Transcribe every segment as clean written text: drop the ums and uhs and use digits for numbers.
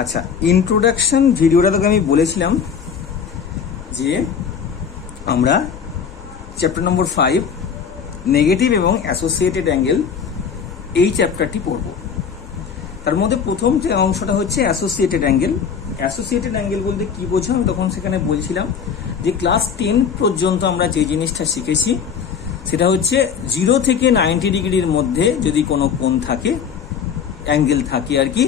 আচ্ছা, ইন্ট্রোডাকশন ভিডিওটা তোকে আমি বলেছিলাম যে আমরা চ্যাপ্টার নম্বর 5 নেগেটিভ এবং অ্যাসোসিয়েটেড অ্যাঙ্গেল এই চ্যাপ্টারটি পড়ব। তার মধ্যে প্রথম যে অংশটা হচ্ছে অ্যাসোসিয়েটেড অ্যাঙ্গেল। অ্যাসোসিয়েটেড অ্যাঙ্গেল বলতে কি বোঝো, আমি তখন সেখানে বলছিলাম যে ক্লাস 10 পর্যন্ত আমরা যে জিনিসটা শিখেছি সেটা হচ্ছে 0 থেকে 90 ডিগ্রির মধ্যে যদি কোনো কোণ থাকে, অ্যাঙ্গেল থাকে আর কি,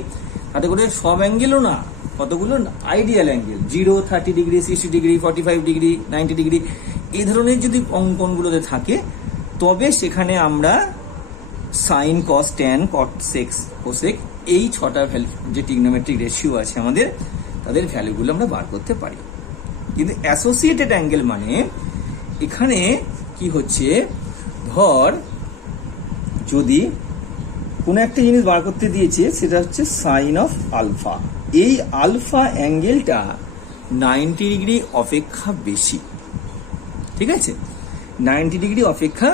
তাতে করে সব অ্যাঙ্গেলও না, কতগুলো ideal angle 0, 30 degree, 60 degree, 45 degree, 90 degree, এই ধরনের যদি অঙ্কনগুলোতে থাকে তবে সেখানে আমরা সাইন, কস, ট্যান, কট, সেক, কোসেক এই 6টা ভ্যালু যে ট্রিগনোমেট্রিক রেশিও আছে আমাদের, তাদের ভ্যালুগুলো আমরা বার করতে পারি। কিন্তু অ্যাসোসিয়েটেড অ্যাঙ্গেল মানে এখানে কি হচ্ছে, ধর যদি কোনো একটা জিনিস বার করতে দিয়েছে সেটা হচ্ছে সাইন অফ আলফা, এই আলফা অ্যাঙ্গেলটা 90 ডিগ্রি অপেক্ষা বেশি, ঠিক আছে, 90 ডিগ্রি অপেক্ষা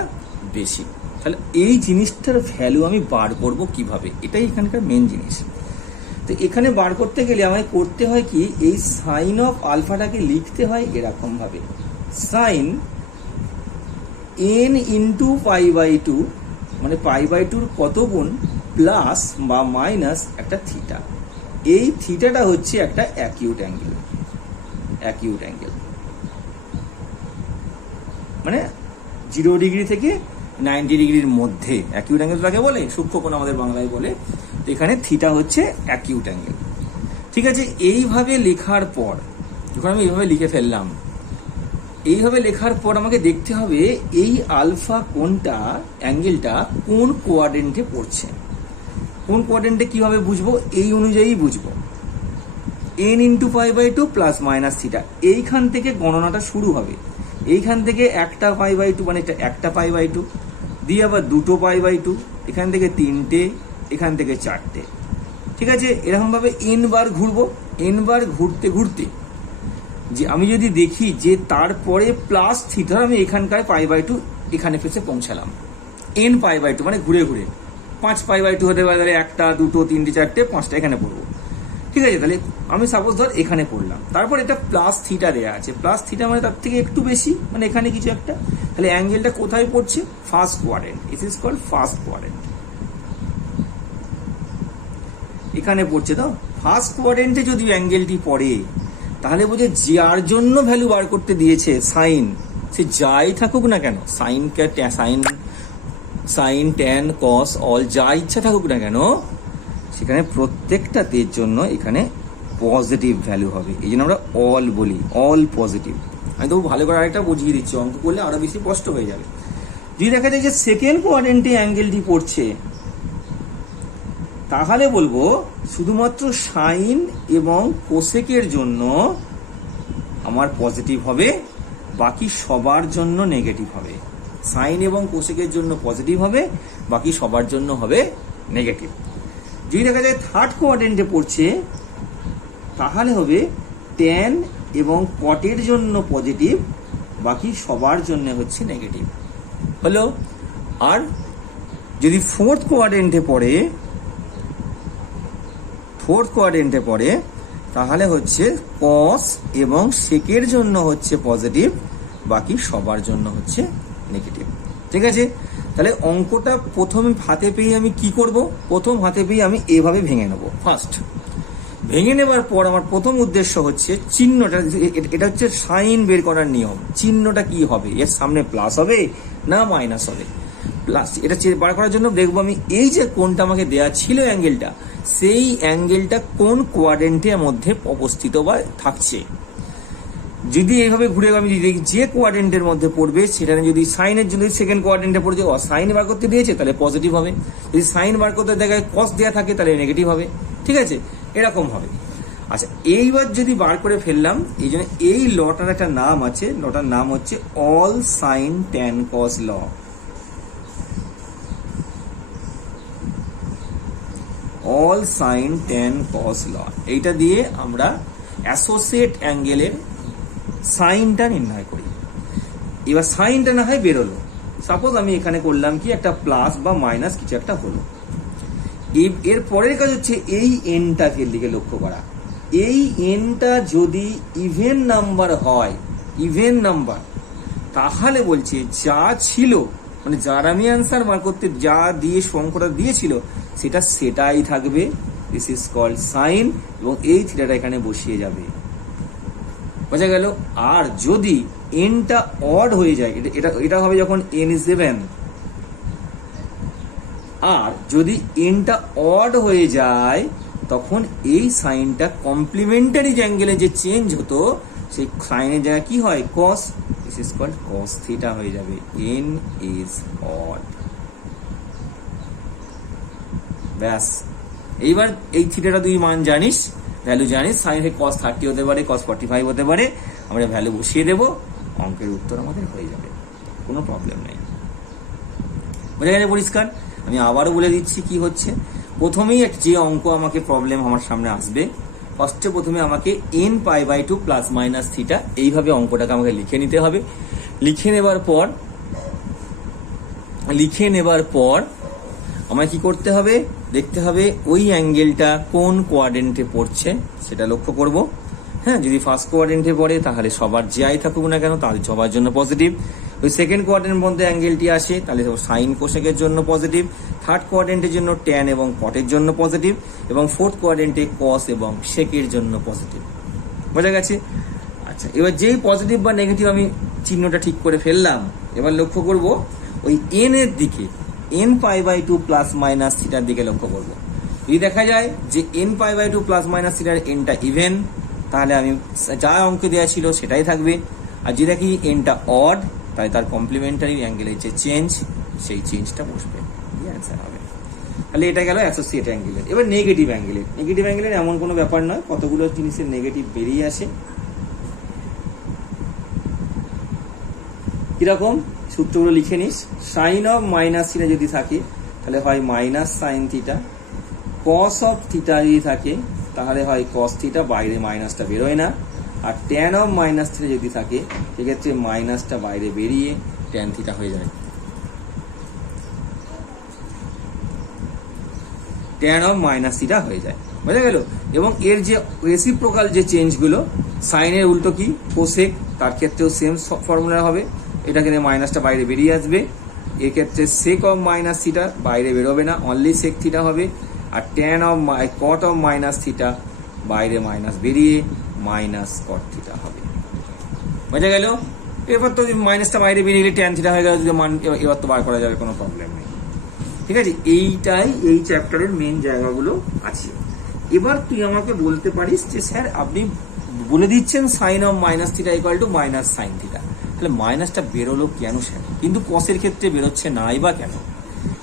বেশি। তাহলে এই জিনিসটার ভ্যালু আমি বার করব কিভাবে, এটাই এখানকার মেন জিনিস। তো এখানে বার করতে গেলে আমায় করতে হয় কি, এই সাইন অফ আলফাটাকে লিখতে হয় এরকম ভাবে, sine n into pi by two, মানে পাই বাই টুর কত গুণ প্লাস বা মাইনাস একটা থিটা। এই থিটাটা হচ্ছে একটা অ্যাকিউট অ্যাঙ্গেল, অ্যাকিউট অ্যাঙ্গেল মানে 0 ডিগ্রি থেকে 90 ডিগ্রির মধ্যে অ্যাকিউট অ্যাঙ্গেলটাকে বলে, সূক্ষ্মকোণ আমাদের বাংলায় বলে। তো এখানে থিটা হচ্ছে অ্যাকিউট অ্যাঙ্গেল, ঠিক আছে। এইভাবে লেখার পর, যখন আমি এইভাবে লিখে ফেললাম, এইভাবে লেখার পর আমাকে দেখতে হবে এই আলফা কোণটা, অ্যাঙ্গেলটা কোন কোয়াড্রেন্টে পড়ছে। কোন কোয়াড্রেন্টে কিভাবে বুঝবো, এই অনুযায়ী বুঝবো। n into pi by two plus minus theta, এইখান থেকে গণনাটা শুরু হবে। এইখান থেকে একটা পাই বাই টু মানে একটা পাই বাই টু দিয়ে আবার দুটো পাই বাই টু, এখান থেকে 3টে, এখান থেকে 4টে, ঠিক আছে। এরকম ভাবে n বার ঘুরবো, n বার ঘুরতে ঘুরতে যে আমি যদি দেখি যে তারপরে প্লাস থিটা, আমি এখানকার পাই বাই টু এখানে ফেসে পৌঁছালাম, n পাই বাই টু মানে ঘুরে ঘুরে 5 পাই বাই টু হতে পারে, তাহলে 1টা, 2টো, 3টে, 4টে, 5টা এখানে পড়বো, ঠিক আছে। তাহলে আমি সাপোজ ধর এখানে পড়লাম, তারপর এটা প্লাস থিটা দেওয়া আছে, প্লাস থিটা মানে তার থেকে একটু বেশি, মানে এখানে কিছু একটা, তাহলে অ্যাঙ্গেলটা কোথায় পড়ছে, first quadrant, it is called first quadrant, এখানে পড়ছে। তো ফার্স্ট কোয়াড্রেন্টে যদি অ্যাঙ্গেলটি পড়ে তাহলে বোঝে যার জন্য ভ্যালু বার করতে দিয়েছে সাইন, সে যাই থাকুক না কেন, সাইন, সাইন, ট্যান, কস, অল যা ইচ্ছা থাকুক না কেন, সেখানে প্রত্যেকটাতের জন্য এখানে পজিটিভ ভ্যালু হবে। এই জন্য আমরা অল বলি, অল পজিটিভ। আমি তো ভালো করে আরেকটা বুঝিয়ে দিচ্ছি, অঙ্ক করলে আরো বেশি কষ্ট হয়ে যাবে। যদি দেখা যায় যে সেকেন্ড কোয়াড্রেন্টে অ্যাঙ্গেলটি পড়ছে, তাহলে বলবো শুধুমাত্র সাইন এবং কোসেকের জন্য আমার পজিটিভ হবে, বাকি সবার জন্য নেগেটিভ হবে। সাইন এবং কোসেকের জন্য পজিটিভ হবে, বাকি সবার জন্য হবে নেগেটিভ। যদি দেখা যায় থার্ড কোয়াড্রেন্টে পড়ছে, তাহলে হবে ট্যান এবং কটের জন্য পজিটিভ, বাকি সবার জন্য হচ্ছে নেগেটিভ, হলো। আর যদি ফোর্থ কোয়াড্রেন্টে পড়ে, তাহলে হচ্ছে কস এবং সেকের জন্য হচ্ছে পজিটিভ, বাকি সবার জন্য হচ্ছে নেগেটিভ, ঠিক আছে। তাহলে অঙ্কটা প্রথম হাতে পেয়ে আমি কি করব, প্রথম হাতে পেয়ে আমি এভাবে ভেঙে নেব। ফার্স্ট ভেঙে নেবার পর আমার প্রথম উদ্দেশ্য হচ্ছে চিহ্নটা, এটা হচ্ছে সাইন বের করার নিয়ম, চিহ্নটা কি হবে, এর সামনে প্লাস হবে না মাইনাস হবে। প্লাস এটা বার করার জন্য দেখবো আমি এই যে কোনটা আমাকে দেয়া ছিল অ্যাঙ্গেলটা, সেই অ্যাঙ্গেলটা কোন কোয়াড্রেন্টের মধ্যে অবস্থিত বা থাকছে। যদি এইভাবে ঘুরে আমি যদি দেখি যে কোয়াড্রেন্টের মধ্যে পড়বে, সেখানে যদি সাইনের জন্য সেকেন্ড কোয়াড্রেন্টে পড়ছে, সাইন বার করতে দিয়েছে তাহলে পজিটিভ হবে, যদি সাইন বার করতে দেখায় কস দেওয়া থাকে তাহলে নেগেটিভ হবে, ঠিক আছে, এরকম হবে। আচ্ছা, এইবার যদি বার করে ফেললাম, এই জন্য এই লটার একটা নাম আছে, লটার নাম হচ্ছে অল সাইন ট্যান কস ল। অল সাইন ট্যান কস ল, এইটা দিয়ে আমরা অ্যাসোসিয়েট অ্যাঙ্গেলের সাইনটা নির্ণয় করি। এবার সাইনটা না হয় বেরোলো, সাপোজ আমি এখানে করলাম কি একটা প্লাস বা মাইনাস কিছু একটা হলো, এর পরের কাজ হচ্ছে এই এনটাকে দিকে লক্ষ্য করা। এই এনটা যদি ইভেন নাম্বার হয়, ইভেন নাম্বার, তাহলে বলছে যা ছিল মানে যার আমি অ্যান্সার বার করতে যা দিয়ে অঙ্কটা দিয়েছিল সেটা সেটাই থাকবে। দিস ইজ কল্ড সাইন, এবং এই থিটাটা এখানে বসিয়ে যাবে। বোঝা গেল? আর যদি এনটা অড হয়ে যায়, এটা হবে যখন এন ইজ ইভেন, আর যদি এনটা অড হয়ে যায় তখন এই সাইনটা কমপ্লিমেন্টারি অ্যাঙ্গেলে যে চেঞ্জ হতো সেই সাইনের জায়গায় কি হয়, cos. This is called cos theta হয়ে যাবে। N is odd. ব্যাস, এইবার এই থিটাটা তুই মান জানিস, ভ্যালু জানিস। সাইন কস 30 হতে পারে, কস 45 হতে পারে। আমরা ভ্যালু বসিয়ে দেবো, অঙ্কের উত্তর আমাদের হয়ে যাবে, কোনো প্রবলেম নেই। বোঝা গেছে? পরিষ্কার? আমি আবারও বলে দিচ্ছি কি হচ্ছে। প্রথমেই যে অঙ্ক আমাকে প্রবলেম আমার সামনে আসবে, ফার্স্টে প্রথমে আমাকে n π/2 প্লাস মাইনাস থিটা, এইভাবে অঙ্কটাকে আমাকে লিখে নিতে হবে। লিখে নেবার পর আমায় কি করতে হবে, দেখতে হবে ওই অ্যাঙ্গেলটা কোন কোয়াড্রেন্টে পড়ছে সেটা লক্ষ্য করব। হ্যাঁ, যদি ফার্স্ট কোয়াড্রেন্টে পড়ে তাহলে সবার যাই থাকুক না কেন তাহলে সবার জন্য পজিটিভ। ওই সেকেন্ড কোয়াড্রেন্টের মধ্যে অ্যাঙ্গেলটি আসে তাহলে সাইন কোসেকের জন্য পজিটিভ, থার্ড কোয়াড্রেন্টের জন্য ট্যান এবং কটের জন্য পজিটিভ, এবং ফোর্থ কোয়াড্রেন্টে কস এবং সেকের জন্য পজিটিভ। বোঝা গেছে? আচ্ছা, এবার যেই পজিটিভ বা নেগেটিভ আমি চিহ্নটা ঠিক করে ফেললাম, এবার লক্ষ্য করব ওই এন এর দিকে, n π/2 প্লাস মাইনাস থিটার দিকে লক্ষ্য করব। যদি দেখা যায় যে n π/2 প্লাস মাইনাস থিটার এনটা ইভেন, তাহলে আমি যা অঙ্ক দেওয়া ছিল সেটাই থাকবে। আর যদি দেখি এনটা অড, তাই তার কমপ্লিমেন্টারি অ্যাঙ্গেলের যে চেঞ্জ সেই চেঞ্জটা বসবে, অ্যান্সার হবে। তাহলে এটা গেল অ্যাসোসিয়েট অ্যাঙ্গেলের। এবার নেগেটিভ অ্যাঙ্গেলের এমন কোনো ব্যাপার নয়, কতগুলো জিনিসের নেগেটিভ বেরিয়ে আসে। কিরকম সূত্রগুলো লিখে নিস। সাইন অফ মাইনাস থিটা যদি থাকে তাহলে হয় minus sine theta, cos of theta যদি থাকে তাহলে হয় কস থিটা, বাইরে মাইনাসটা বেরোয় না। আর ট্যান অফ মাইনাস থিটা যদি থাকে সেক্ষেত্রে মাইনাসটা বাইরে বেরিয়ে ট্যান থিটা হয়ে যায়, ট্যান অফ মাইনাস থিটা হয়ে যায়। বুঝা গেল? এবং এর যে রেসিপ্রোকাল যে চেঞ্জগুলো, সাইনের উল্টো কি কোসেক, তার ক্ষেত্রেও সেম ফর্মুলা হবে। এটা কিন্তু মাইনাসটা বাইরে বেরিয়ে আসবে। এক্ষেত্রে সেক অফ মাইনাস থিটা বাইরে বেরোবে না, অনলি সেক থিটা হবে। আর tan of cot of minus theta বাইরে মাইনাস বেরিয়ে মাইনাস কট থিটা হবে। বোঝা গেল? এবার তো মাইনাসটা বাইরে বেরিয়ে গেলে ট্যান থিটা হয়ে গেল, যদি মান এবার তো বার করা যাবে, কোনো প্রবলেম নেই। ঠিক আছে? এইটাই এই চ্যাপ্টারের মেন জায়গাগুলো আছে। এবার তুই আমাকে বলতে পারিস যে স্যার আপনি বলে দিচ্ছেন sine of minus theta equal to minus sine theta, তাহলে মাইনাসটা বেরোলো কেন স্যার, কিন্তু কসের ক্ষেত্রে বেরোচ্ছে নাই বা কেন?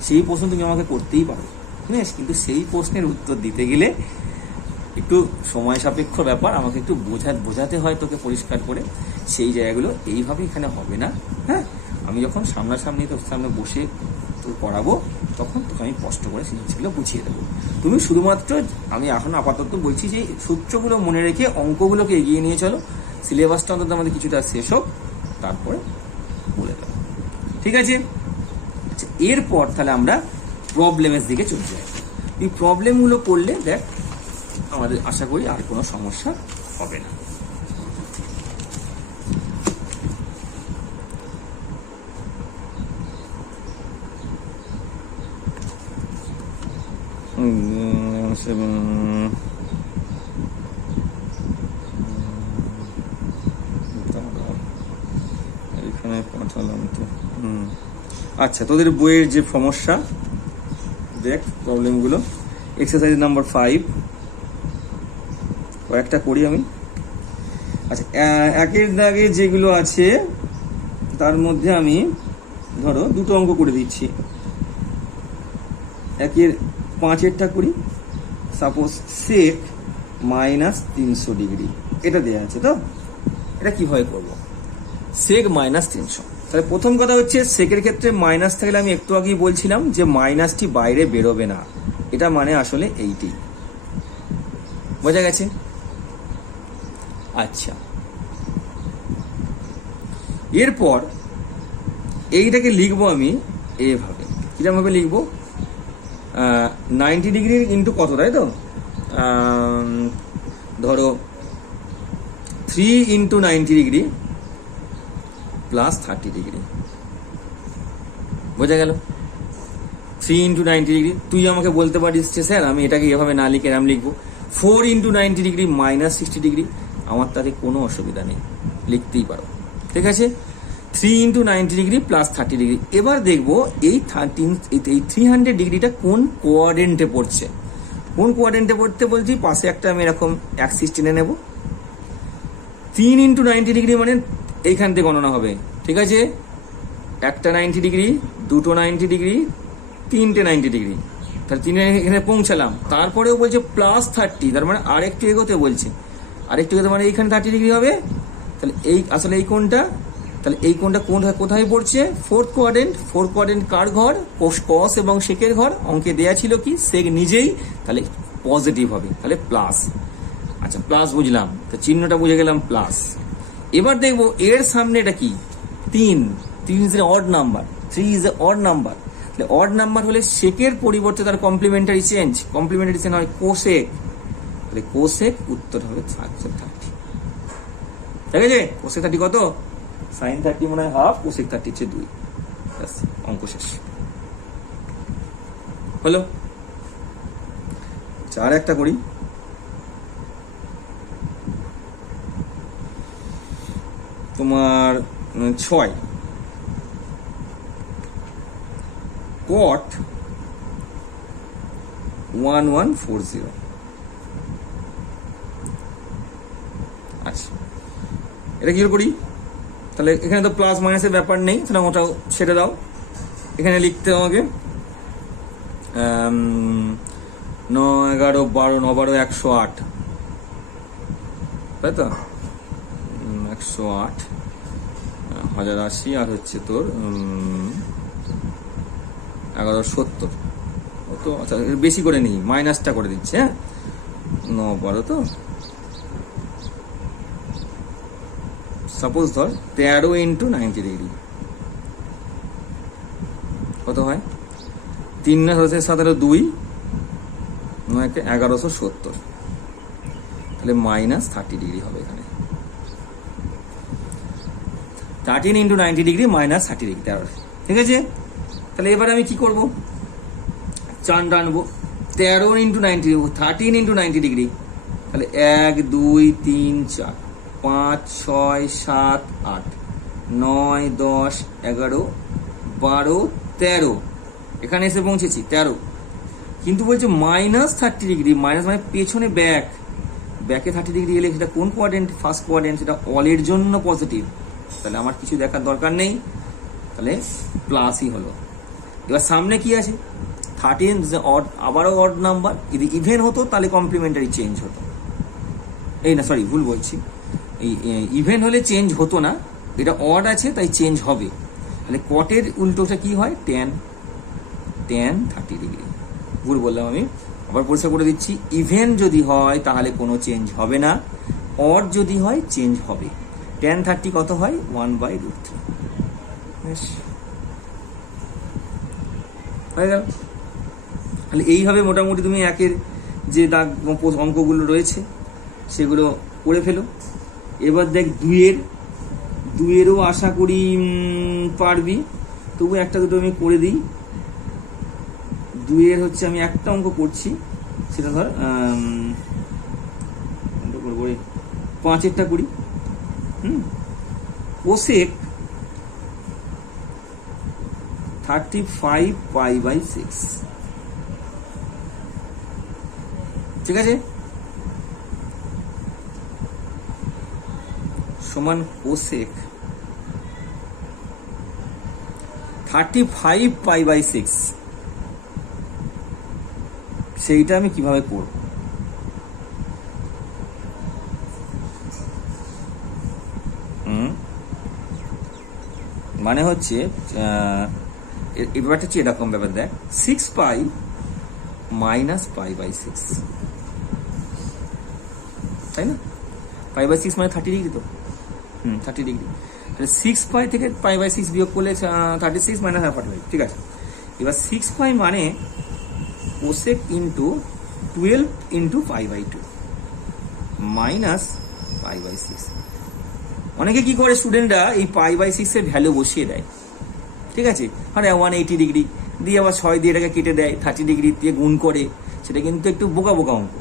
সেই প্রশ্ন তুমি আমাকে করতেই পারো, বুঝলিস? কিন্তু সেই প্রশ্নের উত্তর দিতে গেলে একটু সময় সাপেক্ষ ব্যাপার, আমাকে একটু বোঝাতে হয় তোকে পরিষ্কার করে। সেই জায়গাগুলো এইভাবে এখানে হবে না। হ্যাঁ, আমি যখন সামনাসামনি তোর সামনে বসে তোর পড়াবো তখন তোকে আমি স্পষ্ট করে জিনিসগুলো বুঝিয়ে দেবো। তুমি শুধুমাত্র, আমি এখন আপাতত বলছি যে সূত্রগুলো মনে রেখে অঙ্কগুলোকে এগিয়ে নিয়ে চলো, সিলেবাসটা অন্তত আমাদের কিছুটা শেষ হোক, তারপরে বলে দেবো। ঠিক আছে? আচ্ছা, এরপর তাহলে আমরা প্রবলেমের দিকে চলে যাই। এই প্রবলেমগুলো করলে দেখ আমাদের আশা করি আর কোনো সমস্যা হবে না। এখানে পাঠালাম তো। আচ্ছা, তোদের বইয়ের যে সমস্যা দেখ, প্রবলেমগুলো এক্সারসাইজ নাম্বার 5 কয়েকটা করি আমি। আচ্ছা, একের দাগে যেগুলো আছে তার মধ্যে আমি ধরো দুটো অঙ্ক করে দিচ্ছি। একের 5-এরটা করি। সাপোজ সেক মাইনাস 300 ডিগ্রি, এটা দেওয়া আছে তো, এটা কিভাবে করব? Sec minus 300। তাহলে প্রথম কথা হচ্ছে সেকের ক্ষেত্রে মাইনাস থাকলে আমি একটু আগেই বলছিলাম যে মাইনাসটি বাইরে বেরোবে না, এটা মানে আসলে এইটি। বোঝা গেছে? আচ্ছা, এরপর এইটাকে লিখবো আমি এভাবে। কিরকম ভাবে লিখবো? 90 ডিগ্রি ইন্টু কত, তাই তো? ধরো 3 ইন্টু 90 ডিগ্রি প্লাস 30 ডিগ্রি, বোঝা গেল? 3 ইন্টু 90 ডিগ্রি, তুই আমাকে বলতে পারিস যে স্যার আমি এটাকে এভাবে না লিখে এরম লিখবো। 4 ইন্টু 90 ডিগ্রি মাইনাস 60 ডিগ্রি, আমার তাতে কোনো অসুবিধা নেই, লিখতেই পারো, ঠিক আছে? 3 ইন্টু 90 ডিগ্রি প্লাস 30 ডিগ্রি। এবার দেখবো এই 300 ডিগ্রিটা কোন কোয়াড্রেন্টে পড়ছে। কোন কোয়াড্রেন্টে পড়তে বলছি, পাশে একটা আমি এরকম অ্যাক্সিস টেনে নেব। 3 ইন্টু 90 ডিগ্রি মানে এইখান থেকে গণনা হবে, ঠিক আছে? একটা 90 ডিগ্রি, দুটো 90 ডিগ্রি, তিনটে 90 ডিগ্রি, তাহলে তিনে এখানে পৌঁছালাম। তারপরেও বলছে প্লাস 30, তার মানে আরেকটু এগোতে বলছে। আরেকটু এগোতে মানে এইখানে 30 ডিগ্রি হবে। তাহলে এই আসলে এই কোণটা, তাহলে এই কোণটা কোথায় পড়ছে? Fourth quadrant. ফোর্থ কোয়াড্রেন্ট কার ঘর? কস এবং সেকের ঘর। অঙ্কে দেয়া ছিল কি সেক নিজেই, তাহলে পজিটিভ হবে, তাহলে প্লাস। আচ্ছা প্লাস বুঝলাম, তো চিহ্নটা বুঝে গেলাম প্লাস। এবার দেখবো এর সামনে এটা কি? 3 is a odd number, 3 is a odd number. তাহলে অড নাম্বার হলে সেকের পরিবর্তে তার কমপ্লিমেন্টারি চেঞ্জ হয় কোসেক, তাহলে কোসেক উত্তর হবে 30। ঠিক আছে? কোসেক 30 কত? সাইন 30 মনে হয় হাফ, কোসেক 30 হচ্ছে 2। অঙ্ক শেষ হলো। আর একটা করি, তোমার 6 cot 1140। আচ্ছা এটা কি করি? তাহলে এখানে তো প্লাস মাইনাসের ব্যাপার নেই, তাহলে ওটাও ছেড়ে দাও। এখানে লিখতে আমাকে 9, 11, 12, 9, 12, 108, তাই তো? 108, 1080, আর হচ্ছে তোর 1170। তো আচ্ছা বেশি করে নিই, মাইনাসটা করে দিচ্ছে। হ্যাঁ 9, 12 তো সাপোজ ধর 13 ইন্টু 90 ডিগ্রি কত হয়? 3 না 17, 2, 9, 1170, তাহলে মাইনাস 30 ডিগ্রি হবে এখানে। 13 ইন্টু 90 ডিগ্রি মাইনাস 30 ডিগ্রি, ঠিক আছে? তাহলে এবার আমি কি করব? চান টানবো। 13 ইন্টু 90, 13 ইন্টু 90 ডিগ্রি, তাহলে 1, 2, 3, 4, 5, 6, 7, 8, 9, 10, 11, 12, 13, এখানে এসে পৌঁছেছি 13। কিন্তু বলছে মাইনাস 30 ডিগ্রি, মাইনাস মানে পেছনে ব্যাকে 30 ডিগ্রি এলে সেটা কোন কোয়াড্রেন্ট? ফার্স্ট কোয়াড্রেন্ট, সেটা অলের জন্য পজিটিভ, তাহলে আমার কিছু দেখার দরকার নেই, তাহলে প্লাসই হলো। এবার সামনে কি আছে? 13 অড, আবারও অড নাম্বার। যদি ইভেন হতো তাহলে কমপ্লিমেন্টারি চেঞ্জ হতো। এই না সরি ভুল বলছি, এই ইভেন হলে চেঞ্জ হতো না, এটা অড আছে তাই চেঞ্জ হবে। তাহলে কটের উল্টোটা কি হয়? tan 30 degree. ভুল বললাম আমি, আবার পরিষ্কার করে দিচ্ছি। ইভেন যদি হয় তাহলে কোনো চেঞ্জ হবে না, অড যদি হয় চেঞ্জ হবে। tan 30 কত হয়? 1/√3। হয়ে গেল। তাহলে এইভাবে মোটামুটি তুমি একের যে দাগ অঙ্কগুলো রয়েছে সেগুলো করে ফেলো। এবার দেখ দুইয়েরও আশা করি পারবি, তবু একটা দুটো আমি করে দিই। 2 হচ্ছে আমি একটা অঙ্ক করছি, সেটা ধর 5 করি। কোসেক 35 π/6, ঠিক আছে? সমান কোসেক 35 π/6, সেইটা আমি কিভাবে করব? মানে হচ্ছে এই ব্যাপারটা হচ্ছে এরকম ব্যাপার। দেখ 6π মাইনাস π/6, তাই না? π/6 মানে 30 ডিগ্রি তো, 30 ডিগ্রি। তাহলে 6π থেকে π/6 বিয়োগ করলে 36 মাইনাস 45, ঠিক আছে? এবার 6π মানে cosec into 12 into pi by 2 minus pi by 6। অনেকে কি করে স্টুডেন্টরা এই পাই বাই 6 এর ভ্যালু বসিয়ে দেয়, ঠিক আছে, মানে 180 ডিগ্রি দিয়ে আবার 6 দিয়ে এটাকে কেটে দেয়, 30 ডিগ্রি দিয়ে গুণ করে। সেটা কিন্তু একটু বোকা বোকা অঙ্ক,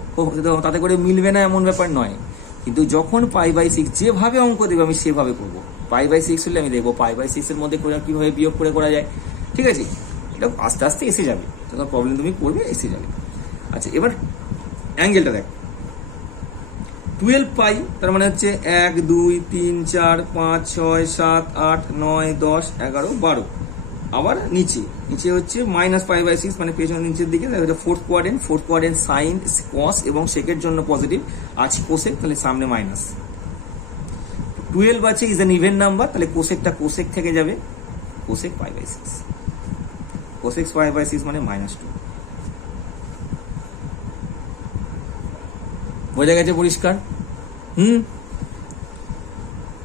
তাতে করে মিলবে না এমন ব্যাপার নয়। কিন্তু যখন পাই বাই 6 যেভাবে অঙ্ক দেবে আমি সেভাবে করবো। পাই বাই 6 হলে আমি দেখবো পাই বাই 6 এর মধ্যে কিভাবে বিয়োগ করে করা যায়, ঠিক আছে। এটা আস্তে আস্তে এসে যাবে, তোমার প্রবলেম তুমি করবে, এসে যাবে। আচ্ছা, এবার অ্যাঙ্গেলটা দেখ, 12 পাই, তার মানে হচ্ছে 1 2 3 4 5 6 7 8 9 10 11 12। আবার নিচে হচ্ছে মাইনাস পাই বাই 6, মানে পেছনের নিচের দিকে ফোর্থ কোয়াড্রেন্ট সাইন কস এবং সেকের জন্য পজিটিভ আছে কোসেক, তাহলে সামনে মাইনাস। 12 আছে ইজ অ্যান ইভেন নাম্বার, তাহলে কোসেকটা কোসেক থেকে যাবে, cosec pi by 6, cosec pi by 6 মানে -2। বোঝা গেছে পরিষ্কার?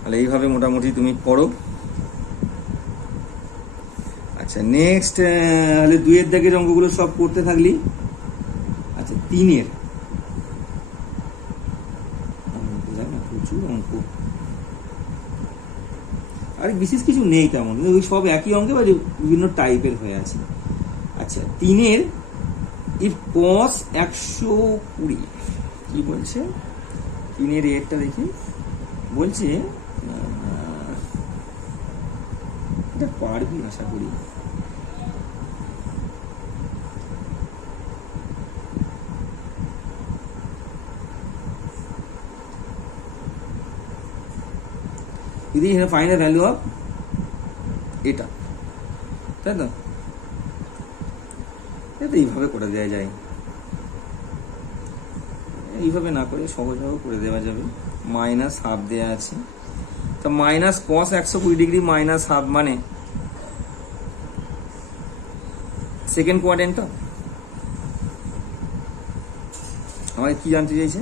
তাহলে এইভাবে মোটামুটি তুমি পড়ো। আচ্ছা, নেক্সট তাহলে 2 এর দাগের অঙ্কগুলো সব করতে থাকলি। আচ্ছা, 3 এর প্রচুর অঙ্ক, আর বিশেষ কিছু নেই তেমন, ওই সব একই অঙ্কে বা বিভিন্ন টাইপের হয়ে আছে। আচ্ছা, 3 এর ইফ কস 120 কি বলছে, 3 এর এরটা দেখি, বলছে এটা পারবি আশা করি। যদি ফাইন্ড দ্য ভ্যালু অফ এটা, তাই তো, এটা এইভাবে করে দেওয়া যায়, এইভাবে না করে সহজভাবে করে দেওয়া যাবে। মাইনাস হাফ দেওয়া আছে, তো minus cos 120 degree minus half মানে সেকেন্ড কোয়াড্রেন্টটা। আমাকে কি জানতে চাইছে,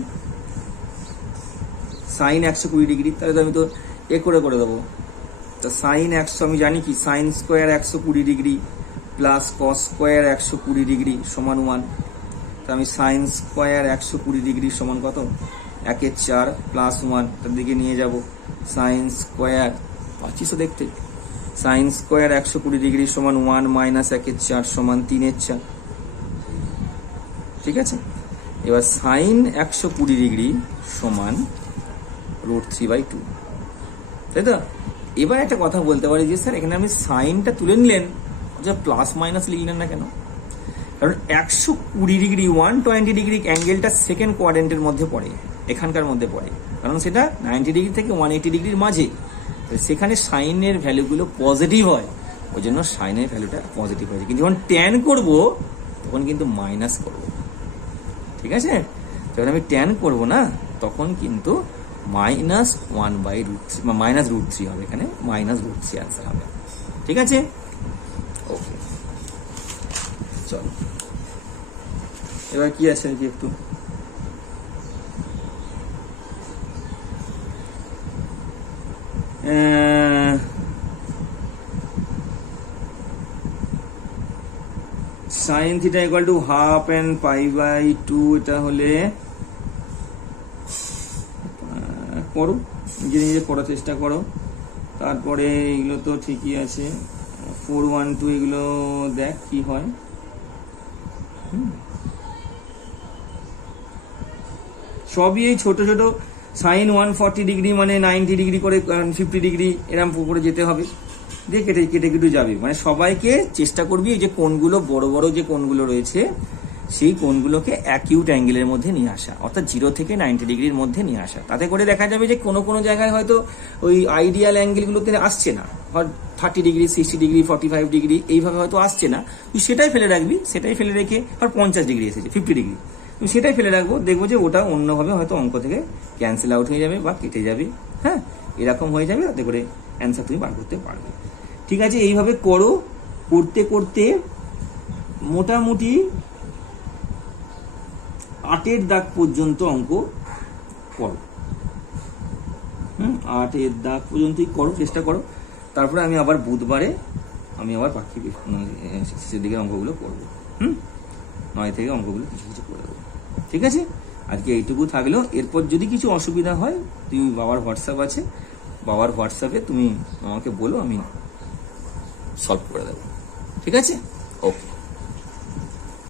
সাইন 120 ডিগ্রি, তাহলে তো আমি তো করে দেবো। তো সাইন 100 আমি জানি কি, sine square 120 degree plus cos square 120 degree সমান 1। তো আমি সাইন স্কোয়ার 120 ডিগ্রি সমান কত, 1/4 প্লাস 1, তার দিকে নিয়ে যাব। সাইন স্কোয়ার পাচ্ছিস দেখতে, সাইন স্কোয়ার 120 ডিগ্রি সমান 1 মাইনাস 1/4 সমান 3/4, ঠিক আছে। এবার সাইন 120 ডিগ্রি সমান √3/2, তাই তো। এবার একটা কথা বলতে পারি যে স্যার এখানে আপনি সাইনটা তুলে নিলেন, যে প্লাস মাইনাস লিখলেন না কেন? কারণ 120 ডিগ্রি 120 ডিগ্রি অ্যাঙ্গেলটা সেকেন্ড কোয়াড্রেন্টের মধ্যে পড়ে, এখানকার মধ্যে পড়ে, কারণ সেটা 90 ডিগ্রি থেকে 180 ডিগ্রির মাঝে, সেখানে সাইনের ভ্যালুগুলো পজিটিভ হয়, ওই জন্য সাইনের ভ্যালুটা পজিটিভ হয়েছে। কিন্তু যখন ট্যান করব তখন কিন্তু মাইনাস করব, ঠিক আছে। যখন আমি ট্যান করব না তখন কিন্তু -1/√3 বা -√3 হবে, এখানে -√3 অ্যান্সার হবে, ঠিক আছে। ওকে, চলো এবার কি আছে কি একটু sine theta equal to half and pi by 2, এটা হলে করো, নিজে নিজে করার চেষ্টা করো। তারপরে এগুলো তো ঠিকই আছে, 412 এগুলো দেখ কি হয়। সবই এই ছোট ছোট, সাইন 140 ডিগ্রি মানে 90 ডিগ্রি করে 50 ডিগ্রি এরম করে যেতে হবে, দিয়ে কেটে কেটে কেটে যাবে। মানে সবাইকে চেষ্টা করবি এই যে কোণগুলো বড় বড় যে কোণগুলো রয়েছে সেই কোণগুলোকে অ্যাকিউট অ্যাঙ্গেলের মধ্যে নিয়ে আসা, অর্থাৎ 0 থেকে 90 ডিগ্রির মধ্যে নিয়ে আসা। তাতে করে দেখা যাবে যে কোনো কোনো জায়গায় হয়তো ওই আইডিয়াল অ্যাঙ্গেলগুলোতে আসছে না, 30 ডিগ্রি 60 ডিগ্রি 45 ডিগ্রি এইভাবে হয়তো আসছে না, তুই সেটাই ফেলে রাখবি, সেটাই ফেলে রেখে আর 50 ডিগ্রি এসেছে 50 ডিগ্রি, তুমি সেটাই ফেলে রাখবো, দেখবো যে ওটা অন্যভাবে হয়তো অঙ্ক থেকে ক্যান্সেল আউট হয়ে যাবে বা কেটে যাবে। হ্যাঁ, এরকম হয়ে যাবে, তাতে করে অ্যান্সার তুমি বার করতে পারবে। ঠিক আছে, এইভাবে করো, করতে করতে মোটামুটি 8 দাগ পর্যন্ত অঙ্ক করো। 8 দাগ পর্যন্তই করো, চেষ্টা করো। তারপরে আমি আবার বুধবারে আমি আবার বাকি শেষের দিকের অঙ্কগুলো করবো। 9 থেকে অঙ্কগুলো কিছু কিছু করে দেবো। ঠিক আছে, আজকে এইটুকু থাকলো। এরপর যদি কিছু অসুবিধা হয়, তুমি বাবার হোয়াটসঅ্যাপ আছে, বাবার হোয়াটসঅ্যাপে তুমি আমাকে বলো, আমি সলভ করে দেবো। ঠিক আছে, ওকে।